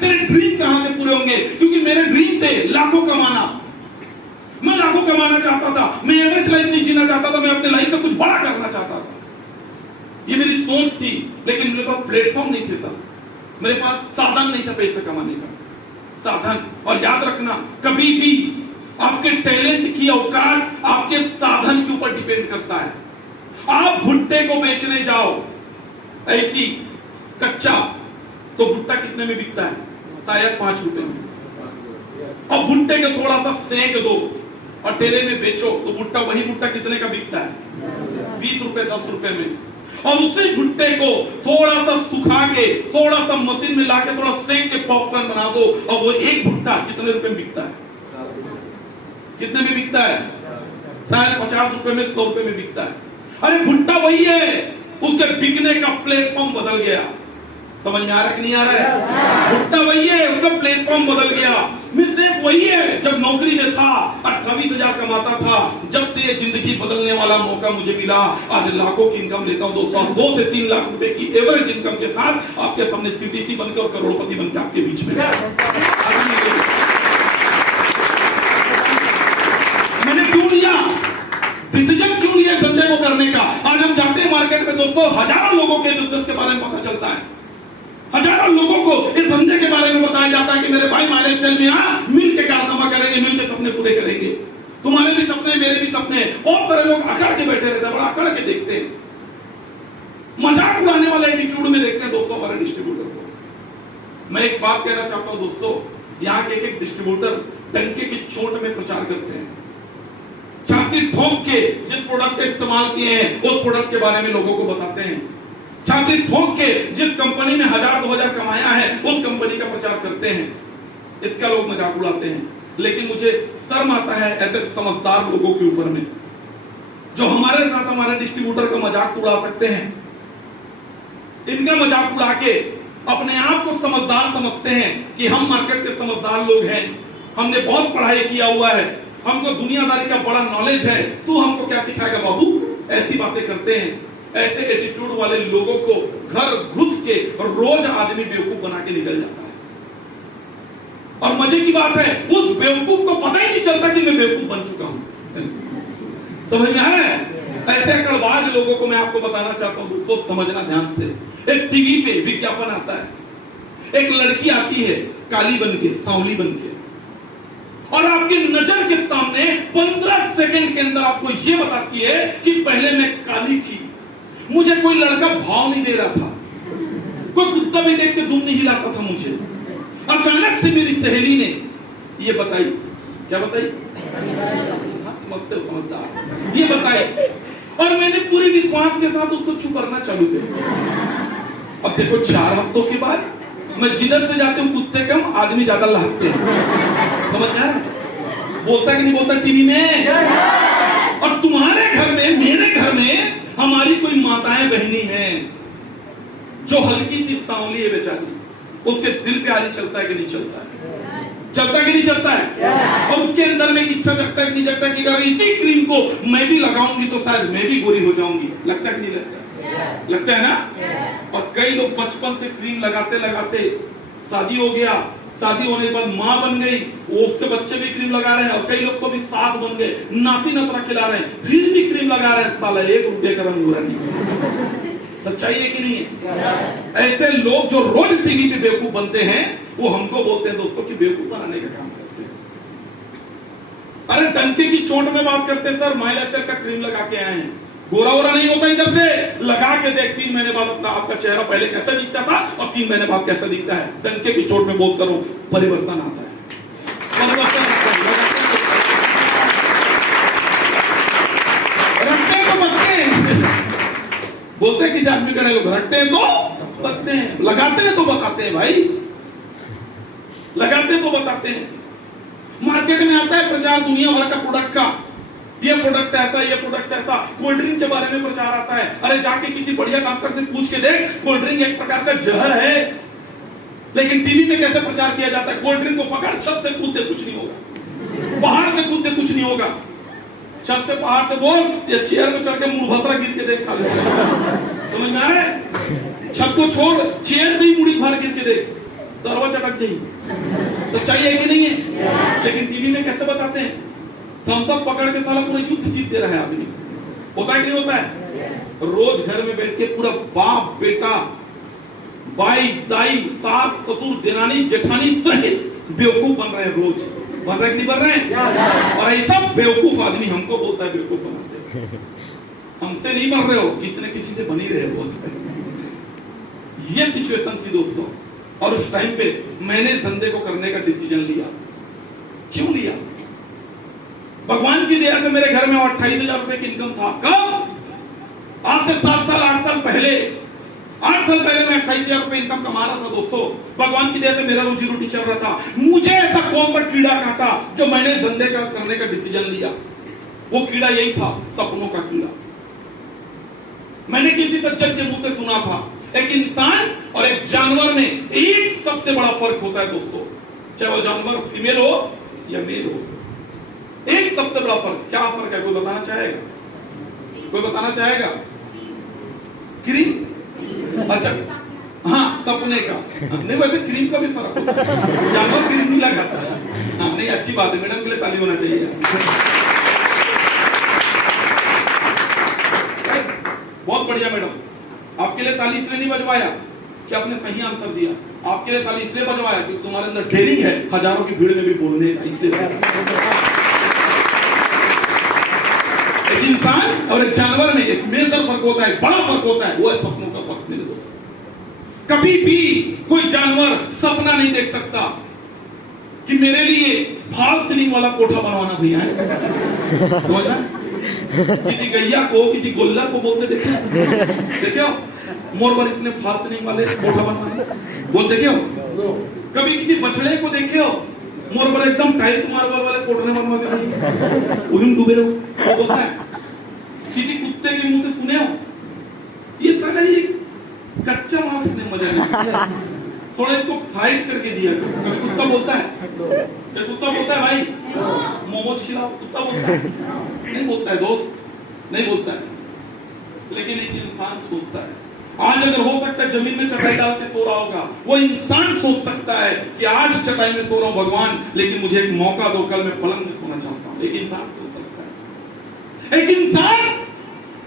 तेरे ड्रीम कहां से पूरे होंगे? क्योंकि मेरे ड्रीम थे लाखों कमाना, मैं लाखों कमाना चाहता था, मैं एवरेज लाइफ नहीं जीना चाहता था, मैं अपने लाइफ में कुछ बड़ा करना चाहता था। ये मेरी सोच थी, लेकिन मेरे पास प्लेटफॉर्म नहीं थे सर, मेरे पास साधन नहीं था पैसे कमाने का साधन। और याद रखना, कभी भी आपके टैलेंट की औकात आपके साधन के ऊपर डिपेंड करता है। आप भुट्टे को बेचने जाओ ऐसी कच्चा, तो भुट्टा कितने में बिकता है? शायद 5 रुपए में। और भुट्टे को थोड़ा सा सेंक दो और ठेले में बेचो तो भुट्टा, वही भुट्टा कितने का बिकता है? 20 रुपए 10 रुपए में। और उसी भुट्टे को थोड़ा सा सुखा के, थोड़ा सा मशीन में लाके, थोड़ा सेंक के पॉपकॉर्न बना दो, और वो एक भुट्टा कितने रुपए में बिकता है? कितने में बिकता है? शायद 50 रुपए में, 100 रुपए में बिकता है। अरे भुट्टा वही है, उसके बिकने का प्लेटफॉर्म बदल गया। समझ में आ रहा है कि नहीं आ रहा है? भुट्टा वही है, उसका प्लेटफॉर्म बदल गया। बिजनेस वही है, जब नौकरी में था 28,000 कमाता था, जब से ये जिंदगी बदलने वाला मौका मुझे मिला, आज लाखों की इनकम लेता हूं दोस्तों। 2 से 3 लाख रुपए की एवरेज इनकम के साथ आपके सामने सीटीसी बनकर और करोड़पति बनकर आपके बीच में मैंने क्यों लिया डिसीजन, क्यों लिया संजय को करने का? आज हम जाते हैं मार्केट में दोस्तों, हजारों लोगों के बिजनेस के बारे में पता चलता है, हजारों लोगों को इस धंधे के बारे में बताया जाता है कि मेरे भाई माइलेज चल में मिल के कारनामा करेंगे, मिल के सपने पूरे करेंगे। तुम्हारे भी सपने, मेरे भी सपने। बहुत सारे लोग अकड़ के बैठे रहते हैं, बड़ा अकड़ के देखते हैं, मजाक उड़ाने वाले एटीट्यूड में देखते हैं दोस्तों हमारे डिस्ट्रीब्यूटर को। मैं एक बात कहना चाहता हूं दोस्तों, यहाँ के एक डिस्ट्रीब्यूटर टंके की चोट में प्रचार करते हैं, छाती ठोक के जिस प्रोडक्ट का इस्तेमाल किए हैं उस प्रोडक्ट के बारे में लोगों को बताते हैं, छाती ठोक के जिस कंपनी में 1000-2000 कमाया है उस कंपनी का प्रचार करते हैं। इसका लोग मजाक उड़ाते हैं, लेकिन मुझे शर्म आता है ऐसे समझदार लोगों के ऊपर में, जो हमारे साथ हमारे डिस्ट्रीब्यूटर का मजाक उड़ा सकते हैं। इनका मजाक उड़ा के अपने आप को समझदार समझते हैं कि हम मार्केट के समझदार लोग हैं, हमने बहुत पढ़ाई किया हुआ है, हमको दुनियादारी का बड़ा नॉलेज है, तू हमको क्या सिखाएगा बाबू? ऐसी बातें करते हैं। ऐसे एटीट्यूड वाले लोगों को घर घुस के रोज आदमी बेवकूफ बना के निकल जाता है। और मजे की बात है, उस बेवकूफ को पता ही नहीं चलता कि मैं बेवकूफ बन चुका हूं। समझ में आ रहा है? ऐसे अकड़बाज लोगों को मैं आपको बताना चाहता हूं दोस्तों, समझना ध्यान से। एक टीवी पे विज्ञापन आता है, एक लड़की आती है काली बन के, सांवली बन के, और आपकी नजर के सामने 15 सेकंड के अंदर आपको यह बताती है कि पहले मैं काली थी, मुझे कोई लड़का भाव नहीं दे रहा था, कोई कुत्ता भी देख के दुम नहीं हिलाता था मुझे। अचानक से मेरी सहेली ने ये बताई, क्या बताई? मस्त समझदार, ये बताई, और मैंने पूरे विश्वास के साथ उसको छुपरना चालू किया। अब देखो 4 हफ्तों के बाद मैं जिधर से जाते हूँ कुत्ते कम, आदमी ज्यादा लहकते हैं। समझ रहा है? बोलता कि नहीं बोलता टीवी में? और तुम्हारे घर में, मेरे घर में हमारी कोई माताएं बहनी हैं जो हल्की सी सांवली है बेचारी, उसके दिल पे आदि चलता है कि नहीं चलता है? चलता कि नहीं चलता है? और उसके अंदर में इच्छा जगता है कि नहीं जगता कि अगर इसी क्रीम को मैं भी लगाऊंगी तो शायद मैं भी गोरी हो जाऊंगी। लगता है कि नहीं लगता? लगता है ना? और कई लोग बचपन से क्रीम लगाते लगाते शादी हो गया, शादी होने के बाद माँ बन गई, वो उसके बच्चे भी क्रीम लगा रहे हैं, और कई लोग को भी साथ बन गए, नाती नतरा खिला रहे हैं, फिर भी क्रीम लगा रहे हैं, साला 1 रुपये का रंग हो रहा नहीं। सच्चाई है कि नहीं है? ऐसे लोग जो रोज टीवी पे बेवकूफ बनते हैं, वो हमको बोलते हैं दोस्तों कि बेवकूफ बनाने का काम करते हैं। अरे टंके की चोट में बात करते हैं सर, माइलेज का क्रीम लगा के आए हैं, गोरा वोरा नहीं होता इधर से, लगा के देख 3 महीने बाद अपना आपका चेहरा पहले कैसा दिखता था और 3 महीने बाद कैसा दिखता है। टंके की चोट में बोल करो, परिवर्तन आता है, परिवर्तन आता है। रखते तो बचते हैं, बोलते हैं कि आदमी करेंगे, रखते हैं तो बचते हैं, लगाते हैं तो बताते हैं भाई, लगाते हैं तो बताते हैं। मार्केट में आता है प्रचार दुनिया भर का प्रोडक्ट का, ये प्रोडक्ट ऐसा, ये प्रोडक्ट ऐसा। कोल्ड ड्रिंक के बारे में प्रचार आता है, अरे जाके किसी बढ़िया डॉक्टर से पूछ के देख, कोल्ड ड्रिंक एक प्रकार का जहर है। लेकिन टीवी में कैसे प्रचार किया जाता है? कोल्ड ड्रिंक को पकड़, छत से कूदते कुछ नहीं होगा, पहाड़ से कूदते कुछ नहीं होगा, छत से पहाड़ से बोल, या चेयर में चढ़ के मुंह भसरा गिर के देख साले। समझ में आ रहा है? छत को छोड़, चेयर से ही मुड़ी भर गिर के देख, तो अरवा चटक जाएगी। सच्चाई है कि नहीं है? लेकिन टीवी में कैसे बताते हैं? थम्स अप पकड़ के साला पूरा युद्ध जीत दे रहा है आदमी। होता है कि नहीं होता है? रोज घर में बैठ के पूरा बाप बेटा, भाई दाई, सास ससुर, देनानी जेठानी सहित बेवकूफ बन रहे हैं। रोज बन रहे कि नहीं बन रहे हैं? और ऐसा बेवकूफ आदमी हमको बोलता है बेवकूफ बनाते। हमसे नहीं बन रहे हो, किसी न किसी से बन ही रहे हो। ये सिचुएशन थी दोस्तों। और उस टाइम पे मैंने धंधे को करने का डिसीजन लिया। क्यों लिया? भगवान की दया से मेरे घर में 28,000 रुपए की इनकम था। कब? आज से 7 साल 8 साल पहले, 8 साल पहले मैं 28,000 रुपए इनकम कमा रहा था दोस्तों। भगवान की दया से मेरा रोजी रोटी चल रहा था। मुझे ऐसा कौन सा कीड़ा काटा जो मैंने धंधे का करने का डिसीजन लिया? वो कीड़ा यही था, सपनों का कीड़ा। मैंने किसी सज्जन के मुंह से सुना था, एक इंसान और एक जानवर में एक सबसे बड़ा फर्क होता है दोस्तों, चाहे वो जानवर फीमेल हो या मेल हो। एक सबसे बड़ा फर्क, क्या फर्क है? कोई बताना चाहेगा? कोई बताना चाहेगा? क्रीम? अच्छा, हाँ, सपने का। नहीं, वैसे क्रीम का भी फर्क होता है। जानवर क्रीम नहीं लगाता। हाँ, नहीं, अच्छी बात है, मैडम के लिए ताली होना चाहिए। बहुत बढ़िया मैडम, आपके लिए ताली इसलिए नहीं बजवाया कि आपने सही आंसर दिया, आपके लिए ताली इसलिए बजवाया कि तुम्हारे अंदर ट्रेनिंग है हजारों की भीड़ में भी बोलने का। एक इंसान और एक जानवर में एक मेजर फर्क होता है, बड़ा फर्क होता है, वो है सपनों का फर्क। मेरे दोस्त, कभी भी कोई जानवर सपना नहीं देख सकता कि मेरे लिए फाल सीलिंग वाला कोठा बनवाना भैया है। समझ रहा? किसी गैया को, किसी गोल्ला को बोलते देखे हो? मोरवर इसने फाल सीलिंग वाले कोठा बनवाने बोल देखे हो? कभी किसी बछड़े को देखे हो? मोरवर एकदम टाइल्स मार्बल वाले कोठे बनवा के उन्हें डूबे रहो, वो बोलता है। किसी कुत्ते के मुंह से सुने हो? ये तरह ही कच्चा माल कितने मजा नहीं, थोड़ा इसको फ्राइड करके दिया करो। कभी कुत्ता बोलता है? कुत्ता बोलता है भाई मोमोज खिलाओ? कुत्ता बोलता है? नहीं बोलता है दोस्त, नहीं बोलता है। लेकिन एक इंसान सोचता है। आज अगर हो सकता है जमीन में चटाई डाल के सो रहा होगा, वो इंसान सोच सकता है कि आज चटाई में सो रहा हूं भगवान, लेकिन मुझे एक मौका दो, कल मैं पलंग में सोना चाहता हूं। एक इंसान सोच सकता है। एक इंसान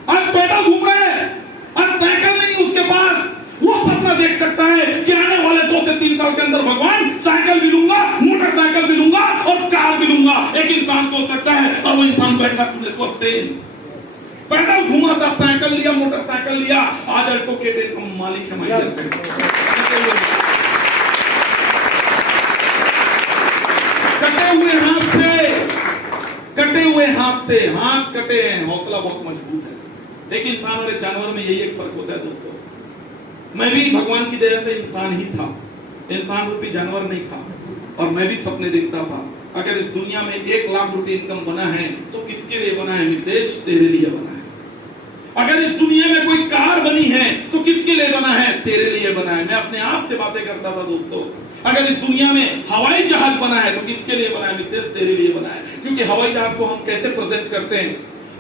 आज पैदल घूम रहा है, आज साइकिल नहीं उसके पास, वो सपना देख सकता है कि आने वाले 2 से 3 साल के अंदर भगवान साइकिल भी लूंगा, मोटरसाइकिल भी लूंगा और कार भी लूंगा। एक इंसान सोच सकता है। और वो इंसान बैठा पैदल घूमा था, साइकिल लिया, मोटरसाइकिल लिया, आज एडवोकेट का मालिक है। कटे हुए हाथ से हाथ कटे हैं, हौसला बहुत मजबूत है। एक इंसान और एक जानवर में यही एक फर्क होता है दोस्तों। मैं भी भगवान की दया से इंसान ही था, इंसान रूपी जानवर नहीं था। और मैं भी सपने देखता था। अगर इस दुनिया में 1 लाख रुपए इनकम बना है तो किसके लिए बना है? मितेश, तेरे लिए बना है। अगर इस दुनिया में कोई कार बनी है तो किसके लिए बना है? तेरे लिए बना है। मैं अपने आप से बातें करता था दोस्तों। अगर इस दुनिया में हवाई जहाज बना है तो किसके लिए बना है? मितेश, तेरे लिए बना है। क्योंकि हवाई जहाज को हम कैसे प्रेजेंट करते हैं,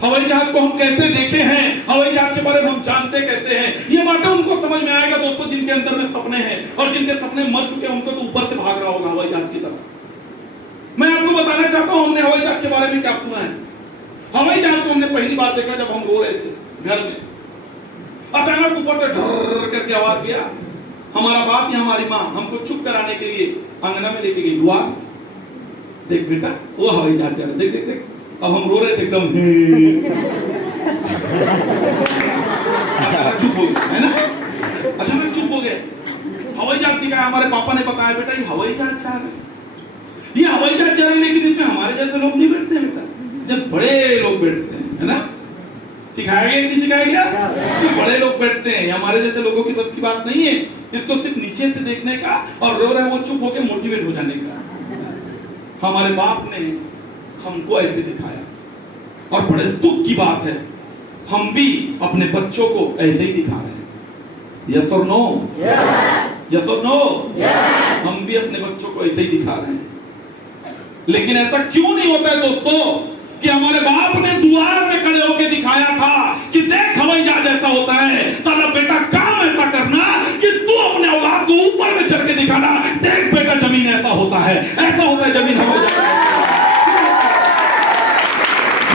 हवाई जहाज को हम कैसे देखे हैं, हवाई जहाज के बारे में हम जानते कैसे हैं, ये बातें उनको समझ में आएगा दोस्तों जिनके अंदर में सपने हैं। और जिनके सपने मर चुके हैं उनको तो ऊपर से भाग रहा होगा हवाई जहाज की तरफ। मैं आपको बताना चाहता हूं हमने हवाई जहाज के बारे में क्या सुना है। हवाई जहाज को हमने पहली बार देखा जब हम रो रहे थे घर में। अचानक ऊपर से ढर्र करके आवाज गया। हमारा बाप या हमारी माँ हमको चुप कराने के लिए अंगना में लेके गई। दुआ देख बेटा, वो हवाई जहाज जा रहा है, देख देख देख। अब हम रो रहे थे एकदम। चुप हो गए, है ना? अचानक चुप हो गए। हवाई जहाज दिखाया, हमारे पापा ने बताया बेटा ये हवाई जहाज क्या है? ये हवाई जहाज जा रही है, लेकिन इसमें हमारे जैसे लोग नहीं बैठते बेटा, जब बड़े लोग बैठते हैं, है ना? सिखाया गया नहीं सिखाया गया? तो बड़े लोग बैठते हैं, हमारे जैसे लोगों की बस की बात नहीं है इसको सिर्फ नीचे से देखने का और रो रहे वो चुप होकर मोटिवेट हो जाने का। हमारे बाप ने हमको ऐसे दिखाया और बड़े दुख की बात है हम भी अपने बच्चों को ऐसे ही दिखा रहे हैं। यस और नो? यस और नो? हम भी अपने बच्चों को ऐसे ही दिखा रहे हैं। लेकिन ऐसा क्यों नहीं होता है दोस्तों? कि हमारे बाप ने द्वार में खड़े होकर दिखाया था कि देख हवाई जहाज ऐसा होता है, साला बेटा काम ऐसा करना कि तू अपने औलाद को ऊपर में चढ़ के दिखाना, देख बेटा जमीन ऐसा होता है, ऐसा होता है जमीन।